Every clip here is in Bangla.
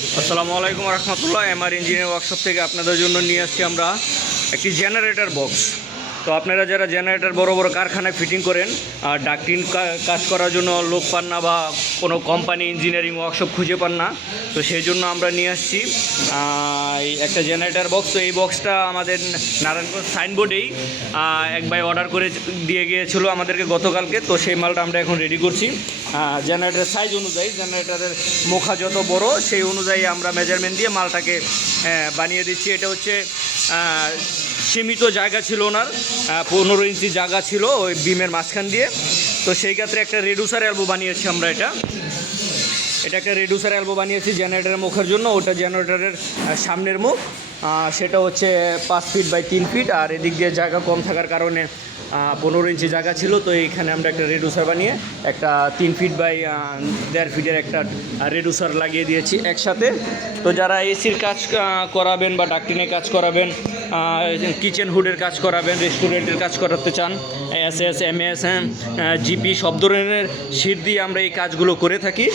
আসসালামু আলাইকুম রহমতুল্লাহ। এমআর ইঞ্জিনিয়ার ওয়ার্কশপ থেকে আপনাদের জন্য নিয়ে আসছি আমরা একটি জেনারেটর বক্স। তো আপনারা যারা জেনারেটর বড় বড় কারখানায় ফিটিং করেন আর ডাক্টিং কাজ করার জন্য লোক পান না বা কোনো কোম্পানি ইঞ্জিনিয়ারিং ওয়ার্কশপ খুঁজে পান না, তো সেই জন্য আমরা নিয়ে আসছি এই একটা জেনারেটর বক্স। তো এই বক্সটা আমাদের নারায়ণগঞ্জ সাইনবোর্ডেই এক ভাই অর্ডার করে দিয়ে গিয়েছিলো আমাদেরকে গতকালকে। তো সেই মালটা আমরা এখন রেডি করছি জেনারেটরের সাইজ অনুযায়ী। জেনারেটরের মুখা যত বড় সেই অনুযায়ী আমরা মেজারমেন্ট দিয়ে মালটাকে বানিয়ে দিচ্ছি। এটা হচ্ছে সীমিত জায়গা ছিল ওনার, 15 ইঞ্চি জায়গা ছিল ওই বিমের মাঝখান দিয়ে। তো সেই ক্ষেত্রে একটা রেডিউসার এলবো বানিয়েছি আমরা। এটা একটা রেডিউসার এলবো বানিয়েছি জেনারেটরের মুখের জন্য। ওটা জেনারেটরের সামনের মুখ, সেটা হচ্ছে 5 ফিট বাই 3 ফিট, আর এদিক দিয়ে জায়গা কম থাকার কারণে 15 ইঞ্চি জায়গা ছিল। তো এইখানে আমরা একটা রেডিউসার বানিয়ে একটা 3 ফিট বাই 1.5 ফিটের একটা রেডিউসার লাগিয়ে দিয়েছি একসাথে। তো যারা এসির কাজ করাবেন বা ডাক্টিংয়ের কাজ করাবেন, কিচেন হুডের কাজ করাবেন, রেস্টুরেন্টের কাজ করাতে চান, এসএস এমএস জিপি সব ধরনের শীট দিয়ে আমরা এই কাজগুলো করে থাকি।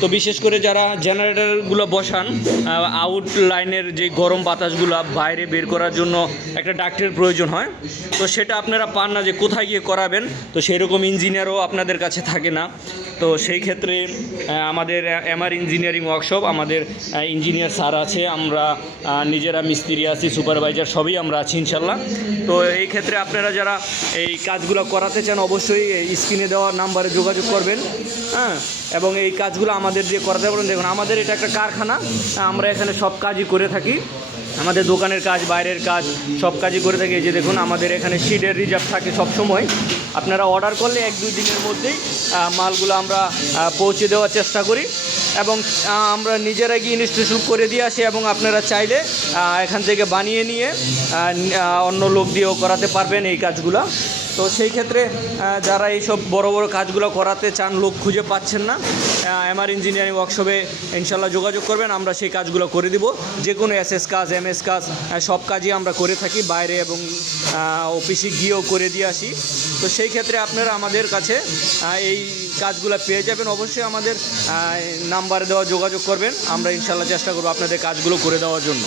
তো বিশেষ করে যারা জেনারেটরগুলো বসান, আউট লাইনের যে গরম বাতাসগুলো বাইরে বের করার জন্য একটা ডাক্টের প্রয়োজন হয়। তো সেটা আপনারা পান না যে কোথায় গিয়ে করাবেন, তো সেই রকম ইঞ্জিনিয়ারও আপনাদের কাছে থাকে না। তো সেই ক্ষেত্রে আমাদের এমআর ইঞ্জিনিয়ারিং ওয়ার্কশপ, আমাদের ইঞ্জিনিয়ার স্যার আছে, আমরা নিজেরা মিস্ত্রি আছি, সুপারভাইজার সবই আমরা আছি ইনশাল্লাহ। তো এই ক্ষেত্রে আপনারা যারা এই কাজগুলো করাতে চান অবশ্যই স্ক্রিনে দেওয়া নাম্বারে যোগাযোগ করবেন, এবং এই কাজগুলো আমাদের দিয়ে করাতে পারেন। দেখুন, আমাদের এটা একটা কারখানা, আমরা এখানে সব কাজই করে থাকি। আমাদের দোকানের কাজ, বাইরের কাজ সব কাজই করে থাকি। এই যে দেখুন, আমাদের এখানে শিটের রিজার্ভ থাকে সব সময়। আপনারা অর্ডার করলে 1-2 দিনের মধ্যেই মালগুলো আমরা পৌঁছে দেওয়ার চেষ্টা করি, এবং আমরা নিজেরা গিয়ে ইনস্টলেশন করে দিয়ে আসি। এবং আপনারা চাইলে এখান থেকে বানিয়ে নিয়ে অন্য লোক দিয়েও করাতে পারবেন এই কাজগুলো। তো সেই ক্ষেত্রে যারা এইসব বড় বড় কাজগুলো করাতে চান, লোক খুঁজে পাচ্ছেন না, এমআর ইঞ্জিনিয়ারিং ওয়ার্কশপে ইনশাল্লাহ যোগাযোগ করবেন। আমরা সেই কাজগুলো করে দিব। যে কোনো এসএস কাজ, এমএস কাজ সব কাজই আমরা করে থাকি, বাইরে এবং অফিসে গিয়েও করে দিয়ে আসি। তো সেই ক্ষেত্রে আপনারা আমাদের কাছে এই কাজগুলো পেয়ে যাবেন। অবশ্যই আমাদের নাম্বারে দেওয়া যোগাযোগ করবেন, আমরা ইনশাল্লাহ চেষ্টা করব আপনাদের কাজগুলো করে দেওয়ার জন্য।